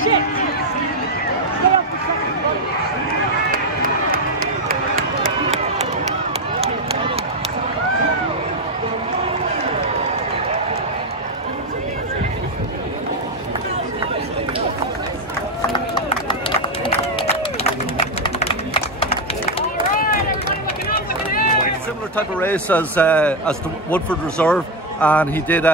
Shit! Stay up the second row. Similar type of race as the Woodford Reserve, and he did.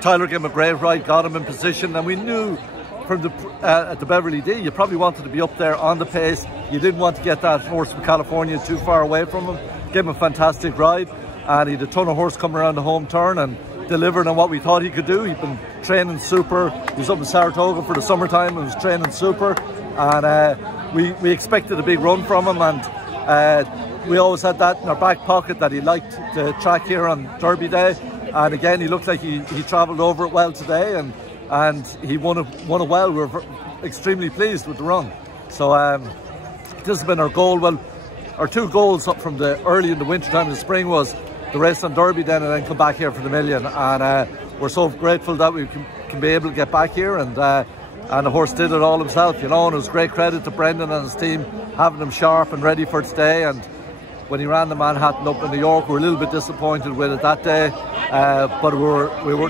Tyler gave him a great ride, got him in position, and we knew from the at the Beverly D, you probably wanted to be up there on the pace. You didn't want to get that horse from California too far away from him. Gave him a fantastic ride, and he had a ton of horse coming around the home turn and delivered on what we thought he could do. He'd been training super. He was up in Saratoga for the summertime and was training super, and we expected a big run from him, and we always had that in our back pocket that he liked the track here on Derby Day. And again, he looked like he travelled over it well today, and he won it well. We were extremely pleased with the run. So this has been our goal. Well, our two goals up from the early in the winter time in the spring was the race on Derby then, and then come back here for the Million. And we're so grateful that we can be able to get back here, and the horse did it all himself, you know. And it was great credit to Brendan and his team having him sharp and ready for today. And when he ran the Manhattan up in New York, we were a little bit disappointed with it that day, but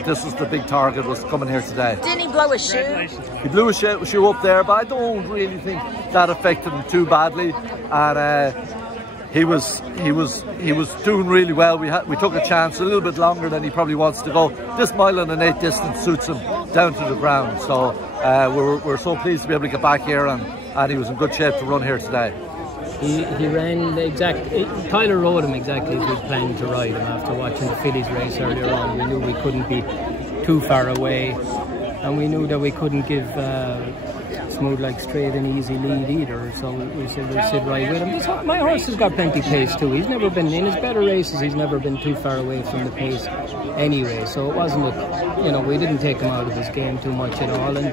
this was the big target, was coming here today. Didn't he blow his shoe? He blew his shoe up there, but I don't really think that affected him too badly. And he was doing really well. We took a chance, a little bit longer than he probably wants to go. This 1.8 distance suits him down to the ground. So we're so pleased to be able to get back here, and he was in good shape to run here today. He ran Tyler rode him exactly as we planned to ride him after watching the fillies race earlier on. We knew we couldn't be too far away, and we knew that we couldn't give Smooth Like straight and easy lead either, so we said we'll sit right with him. My horse has got plenty of pace too. He's never been, in his better races, he's never been too far away from the pace anyway, so it wasn't we didn't take him out of his game too much at all. And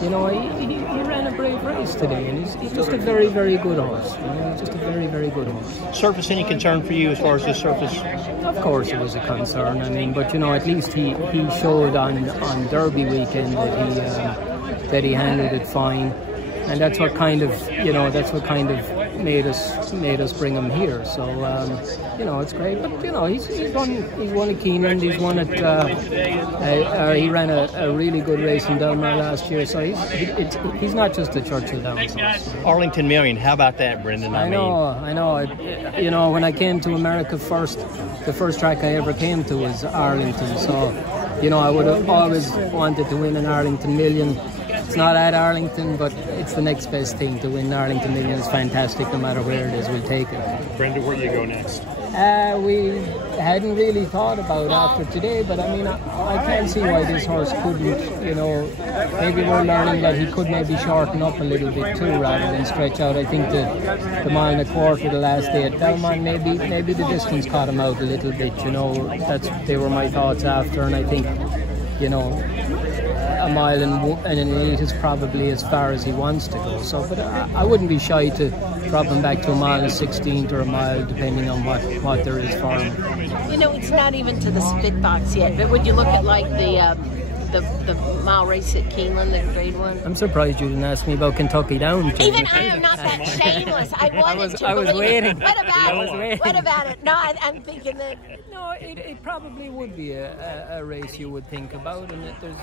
he ran a brave race today, and he's just a very, very good horse. He's just a very, very good horse. Surface any concern for you as far as the surface? Of course it was a concern, but at least he showed on Derby weekend that he handled it fine, and that's what kind of made us bring him here. So it's great. But he's won at Keeneland, he's won at he ran a really good race in Delmar last year. So he's not just a Churchill Downs horse. Arlington Million, how about that, Brendan? I know. When I came to America the first track I ever came to was Arlington. So I would have always wanted to win an Arlington Million. It's not at Arlington, but it's the next best thing. To win Arlington Million is fantastic, no matter where it is, we'll take it. Brendan, where do you go next? We hadn't really thought about after today, but I can't see why this horse couldn't, maybe we're learning that he could maybe shorten up a little bit too, rather than stretch out. I think the 1.25 miles the last day at Belmont, maybe the distance caught him out a little bit, they were my thoughts after, and I think, 1.8 miles is probably as far as he wants to go. So, but I wouldn't be shy to drop him back to 1.16 miles or a mile, depending on what there is for him. It's not even to the split box yet. But would you look at like the mile race at Keeneland, the grade one? I'm surprised you didn't ask me about Kentucky Downs. Even I am not that shameless. I was waiting. What about it? No, I'm thinking that. No, it probably would be a race you would think about, and that there's,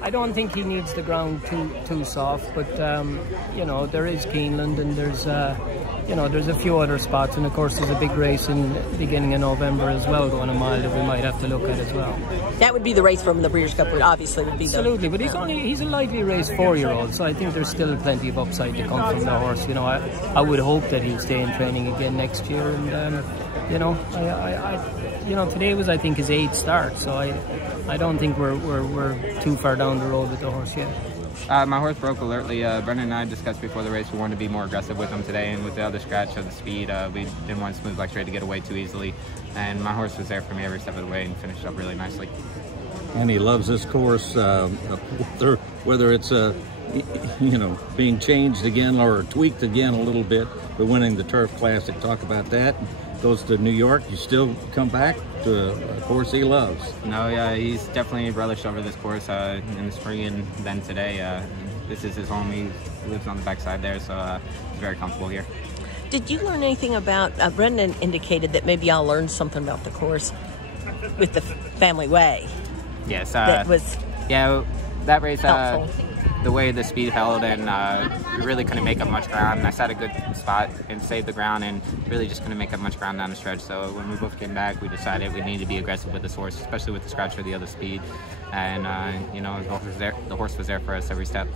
I don't think he needs the ground too soft, but there is Keeneland, and there's a few other spots, and of course there's a big race in the beginning of November as well, going a mile, that we might have to look at as well. That would be the race from the Breeders' Cup, obviously would be. Absolutely, but he's a lightly raced 4-year-old, so I think there's still plenty of upside to come from the horse. I would hope that he'll stay in training again next year, and today was, I think, his 8th start, so I don't think we're too far down the road with the horse yet. My horse broke alertly. Brendan and I discussed before the race we wanted to be more aggressive with him today, and with the other scratch of the speed, we didn't want Smooth Like Straight to get away too easily. And my horse was there for me every step of the way and finished up really nicely. And he loves this course, whether it's being changed again or tweaked again a little bit, but winning the Turf Classic. Talk about that. goes to New York, you still come back to a course he loves. No, yeah, he's definitely relished over this course in the spring and then today. This is his home. He lives on the backside there, so he's very comfortable here. Did you learn anything about, Brendan indicated that maybe y'all learned something about the course with the family way. Yes. That was that race, helpful. the way the speed held, and we really couldn't make up much ground. I set a good spot and saved the ground, and really just couldn't make up much ground down the stretch. So when we both came back, we decided we needed to be aggressive with this horse, especially with the scratch for the other speed. And the horse was there for us every step.